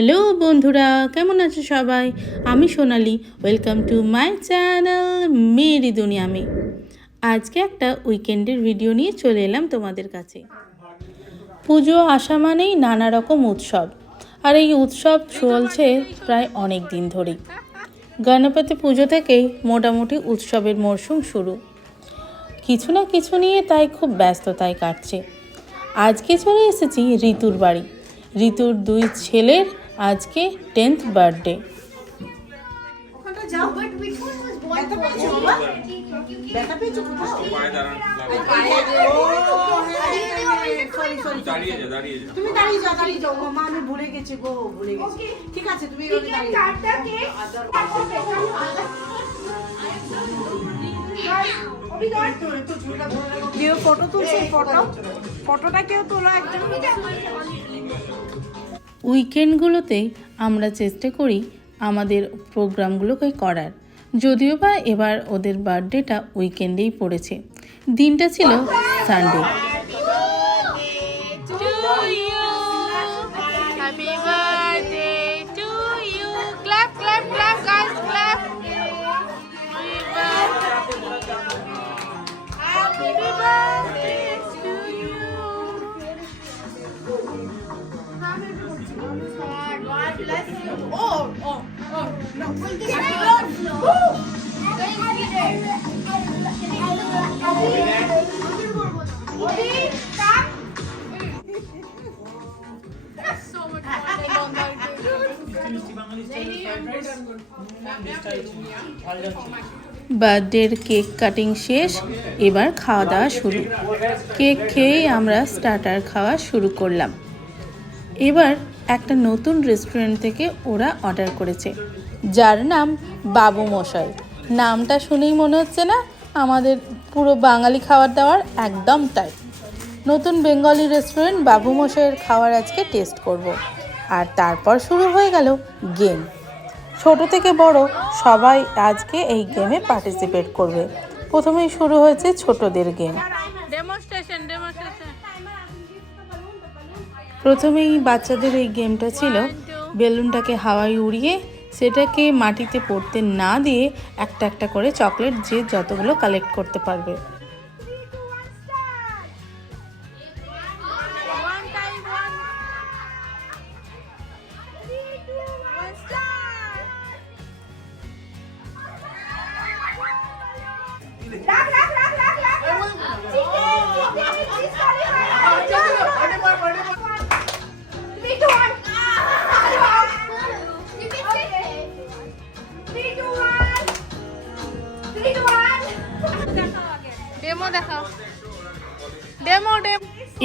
Hello বন্ধুরা, কেমন আছো সবাই? আমি Sonali welcome to my channel Mary দুনিয়ামি আজকে একটা উইকেন্ডের ভিডিও নিয়ে চলে এলাম তোমাদের কাছে। পুজো আসা মানেই নানা রকম উৎসব, আর এই উৎসব চলছে প্রায় অনেক দিন ধরেই। গণপতি পুজো থেকেই মোটামুটি উৎসবের মরশুম শুরু। কিছু না কিছু নিয়ে তাই খুব ব্যস্ততায় কাটছে। আজকে চলে এসেছি ঋতুর বাড়ি। ঋতুর দুই ছেলের আজকে টেন্থ বার্থডে তুমি দাঁড়িয়ে যাও দাঁড়িয়ে যাও মামা আমি ভুলে গেছি গো ভুলে গেছি ঠিক আছে তুমি কেউ ফটো তুলছে ফটো ফটোটা কেউ তোলা একজন উইকেন্ডগুলোতে আমরা চেষ্টা করি আমাদের প্রোগ্রামগুলোকে করার। যদিও বা এবার ওদের বার্থডেটা উইকেন্ডেই পড়েছে। দিনটা ছিল সানডে। বার্থডের কেক কাটিং শেষ, এবার খাওয়া দাওয়া শুরু। কেক খেয়েই আমরা স্টার্টার খাওয়া শুরু করলাম। এবার একটা নতুন রেস্টুরেন্ট থেকে ওরা অর্ডার করেছে, যার নাম বাবু মশাই। নামটা শুনেই মনে হচ্ছে না, আমাদের পুরো বাঙালি খাবার দাবার একদম তাই নতুন বেঙ্গলি রেস্টুরেন্ট বাবু মশাইয়ের খাবার আজকে টেস্ট করব। আর তারপর শুরু হয়ে গেল গেম। ছোট থেকে বড় সবাই আজকে এই গেমে পার্টিসিপেট করবে। প্রথমেই শুরু হয়েছে ছোটদের গেম. প্রথমেই বাচ্চাদের এই গেমটা ছিল বেলুনটাকে হাওয়ায় উড়িয়ে সেটাকে মাটিতে পড়তে না দিয়ে একটা একটা করে চকলেট যে যতগুলো কালেক্ট করতে পারবে।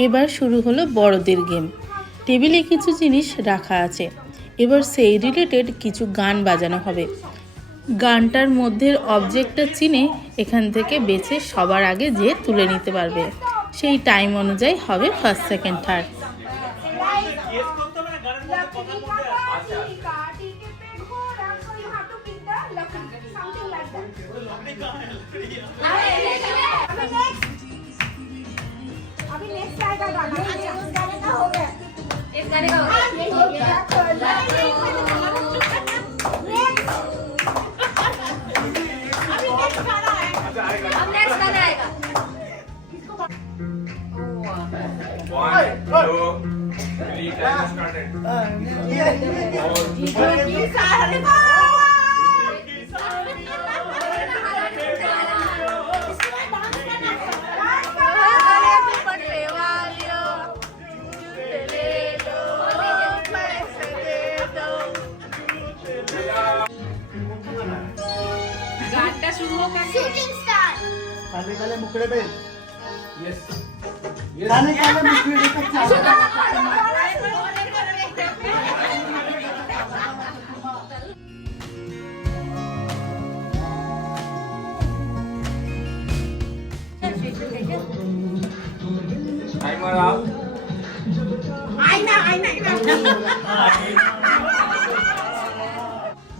এবার শুরু হলো বড়দের গেম। টেবিলে কিছু জিনিস রাখা আছে। এবার সেই রিলেটেড কিছু গান বাজানো হবে। গানটার মধ্যে অবজেক্টটা চিনে এখান থেকে বেছে সবার আগে যে তুলে নিতে পারবে। সেই টাইম অনুযায়ী হবে ফার্স্ট সেকেন্ড থার্ড Next. अभी next आएगा गाना अच्छा इस गाने का हो गया इस गाने का हो गया अब next गाना आएगा One, two, three, time started. Shooting star पहले पहले मुकड़े पे। यस यस काले काले मुकड़े पे टाइमर आप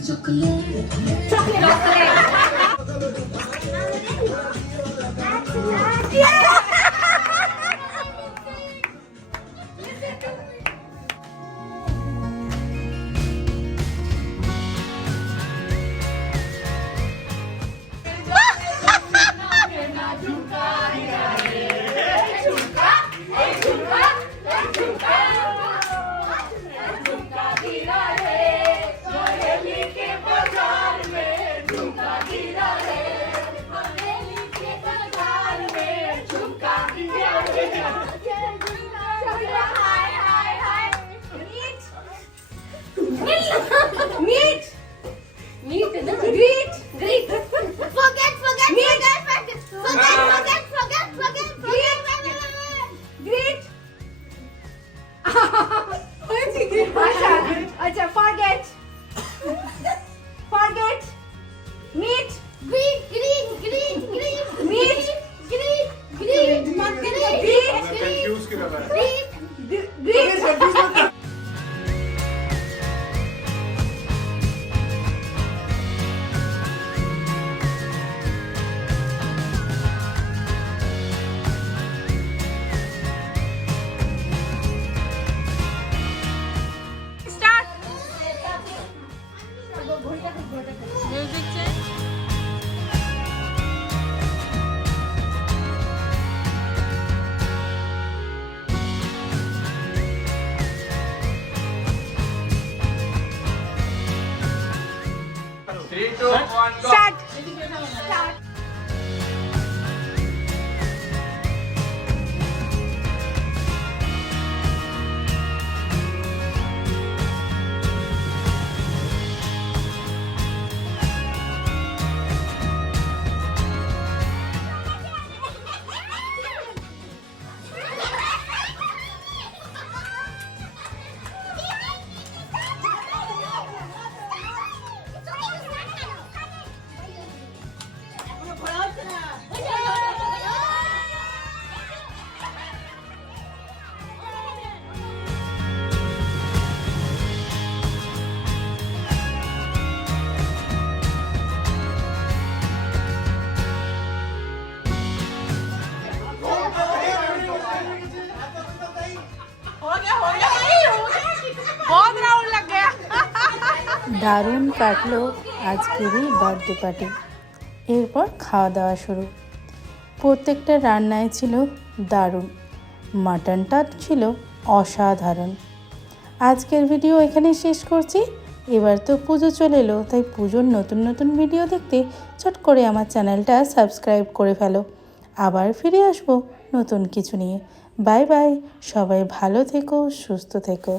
chocolate. Chocolate. God. দারুণ কাটলো আজকেরই বার্থডে পার্টি। এরপর খাওয়া দাওয়া শুরু। প্রত্যেকটা রান্নায় ছিল দারুণ। মাটনটা ছিল অসাধারণ। আজকের ভিডিও এখানে শেষ করছি। এবার তো পুজো চলে এলো, তাই পুজোর নতুন নতুন ভিডিও দেখতে চট করে আমার চ্যানেলটা সাবস্ক্রাইব করে ফেলো। আবার ফিরে আসব নতুন কিছু নিয়ে। বাই বাই, সবাই ভালো থেকো, সুস্থ থেকো।